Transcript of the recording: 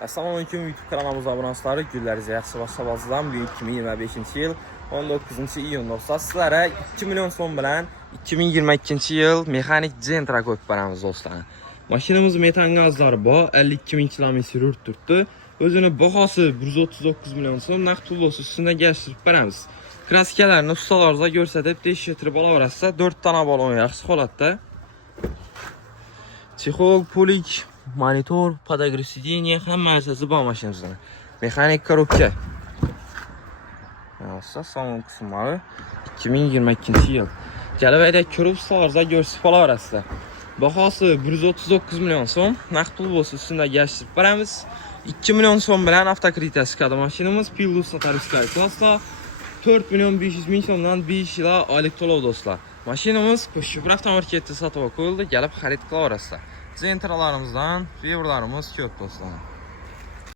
Assalamu alaykum YouTube kanalımıza abunə olsanlar, günləriniz yaxşı başlasın. Bu 2025-ci il 19-cu iyun dostlar. Sizlərə 2 milyon son bilan 2022-ci il mexanik Gentra qoyub baramiz dostlar. Maşinamiz metan qazları bor, 52.000 kilometr yurib turibdi. Özünün bahası 139 milyon son, naqd pul olsa üstündə gəzdirib baramiz. Kraskalarını ustalarınıza göstərib değiştirib alaverasizlar. 4 dana balon yaxşı holatda. Çexol, polik, monitor, podogresideniya hamma narsasi bor mashinamizda. Mexanik korobka. Yo'qsa son qismlari 2022 yil. Kelibda ko'rib ustalarga ko'rsatib olaverasizlar. Bahasi 139 milyon so'm, naqd pul bo'lsa ustida gashtirib beramiz. 2 milyon so'm bilan avtokritasi chiqadi mashinamiz. Pilus Tatariskai klassda 4 milyon 500 ming so'mdan 5 yil oylik to'lov do'stlar. Mashinamiz Qo'shib avtomarketda sotib qo'yildi, kelib xarid qilaverasizlar. Zentralarimizdan fevrlarimiz ko'p do'stlar.